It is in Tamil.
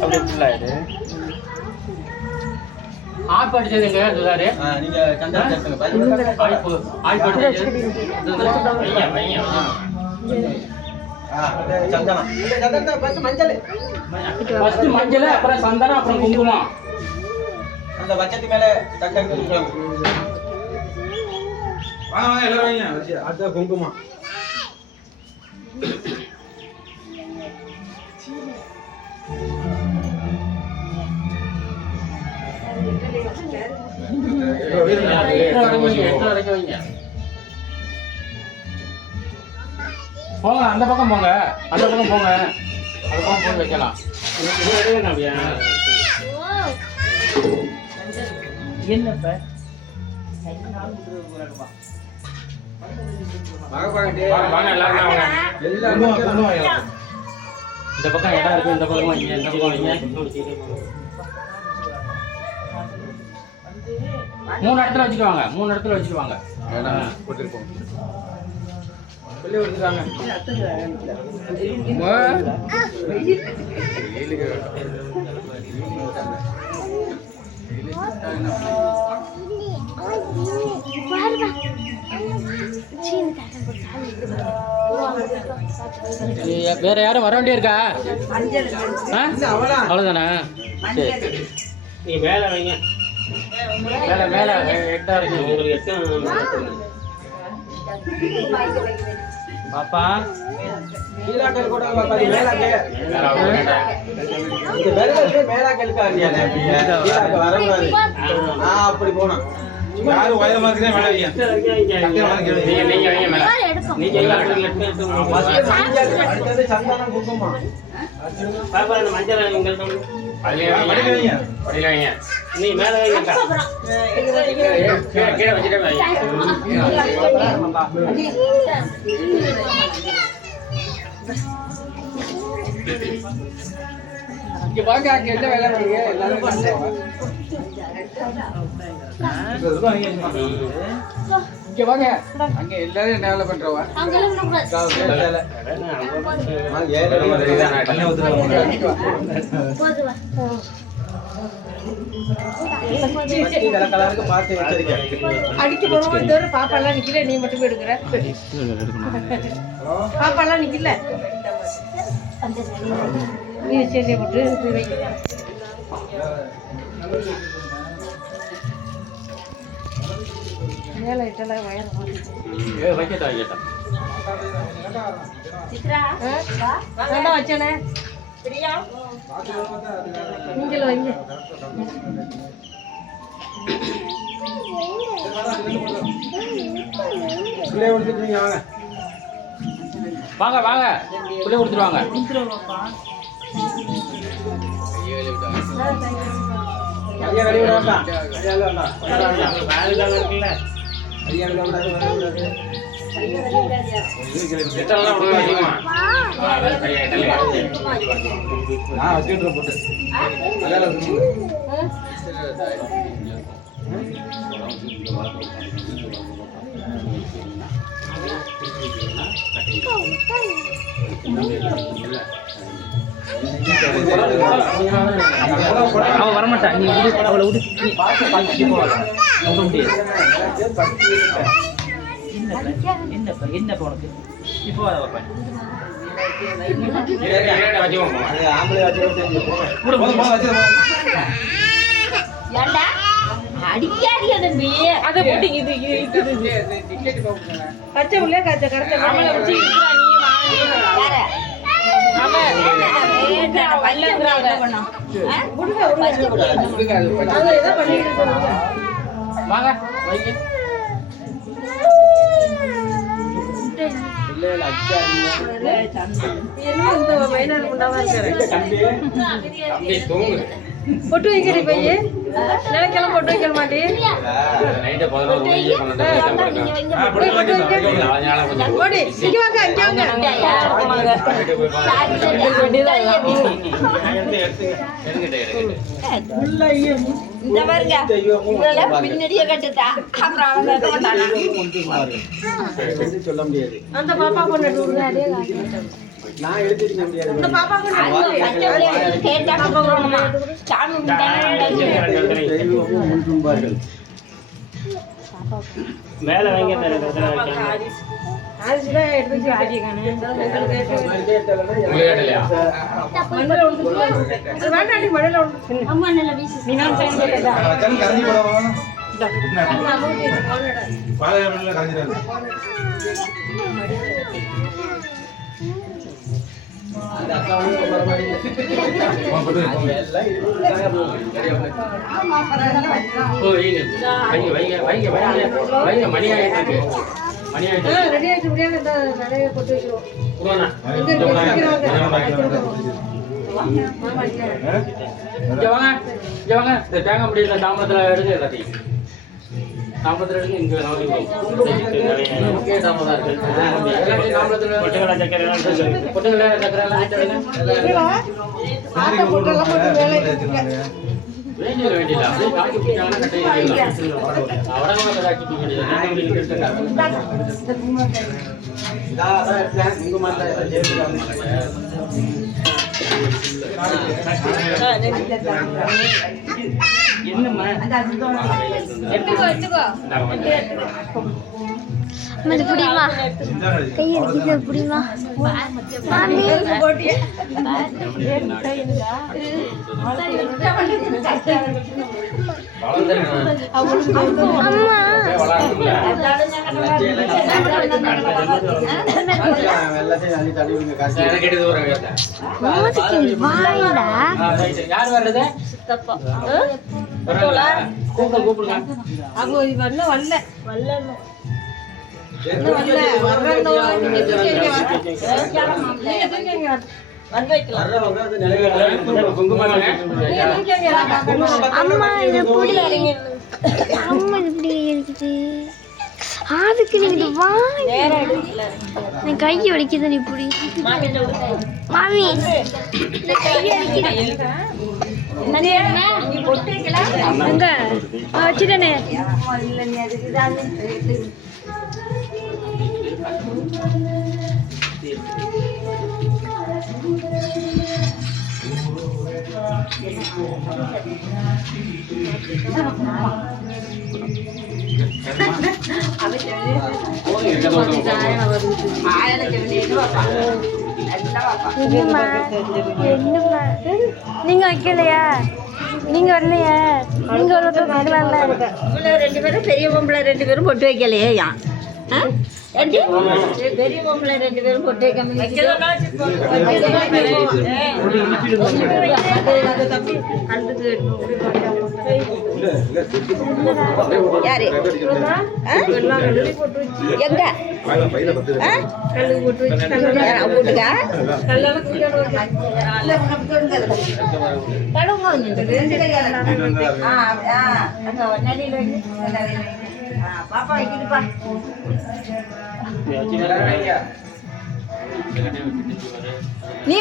அப்படி ஃபுல்லாயிடு ஆப் அடிச்சதுங்க சுதாரு நீங்க சந்தனம் எடுத்துங்க ஆப் அடிச்சது சந்தனம் சந்தனத்தை ஃபர்ஸ்ட் மஞ்சள் அப்புறம் சந்தனம் அப்புறம் குங்குமம் அந்த வச்சத்து மேல தட்டை குங்குமம் வாங்க வாங்க எல்லாரும் வாங்க அத குங்குமம் போங்க அந்த பக்கம் போங்க அந்த பக்கம் போங்க அந்த பக்கம் போய் வைக்கலாம் என்னப்ப இந்த பக்கம் இடம் இருக்கு இந்த பக்கம் வைங்க இந்த பக்கம் வைங்க 3 இடத்துல வச்சுட்டு வாங்க 3 இடத்துல வச்சுட்டு வாங்க போட்டுருப்போம் வெளியே எடுத்துறாங்க வேற யாரும் வர வேண்டிய இருக்கா அவ்வளவுதானே நீ மேல வைங்க மேல மேல எட்டா இருக்கு உங்களுக்கு பாப்பா கீழாக்கல் கூட பாப்பா மேலாக்கே இந்த வெள்ளத்துல மேலாக்கல் காரியா கீழாக்க வரக்கூடாது அப்படி போணும் யாரும் வயல மாதிரி மேல வைங்க நீங்க வைங்க மேல நீங்க அடுத்தது சந்தனம் குங்குமம் பாப்பா அந்த மஞ்சள் இங்க படியில வைங்க நீ மேல வைங்க கீழே வச்சிட்டு வைங்க இங்க வாங்க அங்க என்ன வேலை பண்ணுங்க எல்லாரும் பண்ணுங்க இங்க வாங்க அங்க எல்லாரும் என்ன வேலை பண்றவா அங்க எல்லாம் பண்ணக்கூடாது அடிக்க போற பாப்பா எல்லாம் நிக்கல நீ மட்டும் எடுக்கிற பாப்பா எல்லாம் நிக்கல நீ சரி போட்டு மேல இதெல்லாம் வயர் வைக்கட்டா வச்சனே நீங்கள வைங்க வாங்க வாங்க புள்ளை கொடுத்துருவாங்க அவன் வரமாட்டான் நீ அவளை விட்டு என்ன உனக்கு இப்போ பச்சை உள்ள காய்ச்ச கரைச்ச வாங்க பொட்டு வைக்கிறீ பைய நினைக்கலாம் பொட்டு வைக்க மாட்டேன் பின்னாடியே கட்டுட்டா சொல்ல முடியாது அந்த பாப்பா பொண்ணு நான் எடுத்துக்க முடியாது. இந்த பாப்பாக்கு கேட்டா போறோம்மா. சாமி முன்பார்கள். மேல வைங்க ஆதிசுல எடுத்து ஆதி காணே. முளையடலையா? மண்ணல ஒன்று. அது வேண்டாடி மண்ணல ஒன்று. அம்மா நல்ல வீசி. நீ நான் சேர்ந்து கேட்டா. அச்சன் கறி போடவா? அம்மா மூடி போடடா. பாலைவனல கறஞ்சிராது. அந்த அக்காவும் சொல்ற மாதிரி வைங்க மணி ஆயிட்டு இருக்கு. மணி ஆயிட்டு ரெடி ஆயிட்டு முடியாது இந்த நடைய போட்டு வைக்கிறோம். வாங்க தேங்க முடியல தாமரத்துல எடுங்க எல்லாத்தையும். தாமரத்துல எடுங்க இங்க பொட்டுக்கடை சக்கரை ஆட்ட போட்டெல்லாம் போட்டு வேலை வேண்டியது வேண்டியது அப்படியே காக்கி பிடிச்சாங்கன்னா கட்டை அவடமாக காக்கி பிடிக்க உங்க மாதிரி என்னம்மா எடுத்துக்கோ மது புடிமா கை எடுத்து புடிமா மாமி அம்மா யார் வர்றது கூப்பிடுங்க அம்மா இது புடி அம்மா இது புடி இருக்குது அதுக்கு நீங்க வாங்க என் கை வலிக்குது நீ புடி மாமி எங்க வச்சுட்டேனே நீங்க வைக்கலையா? நீங்க வரலையா? நீங்க ரெண்டு பேரும் பெரிய பொம்பளை 2 பேரும் பொட்டு வைக்கலையே ஏன் பெரிய பொம்பளை 2 பேரும் பொட்டு வைக்காம யாரு எங்க பாப்பா வைக்கிதுப்பா நீ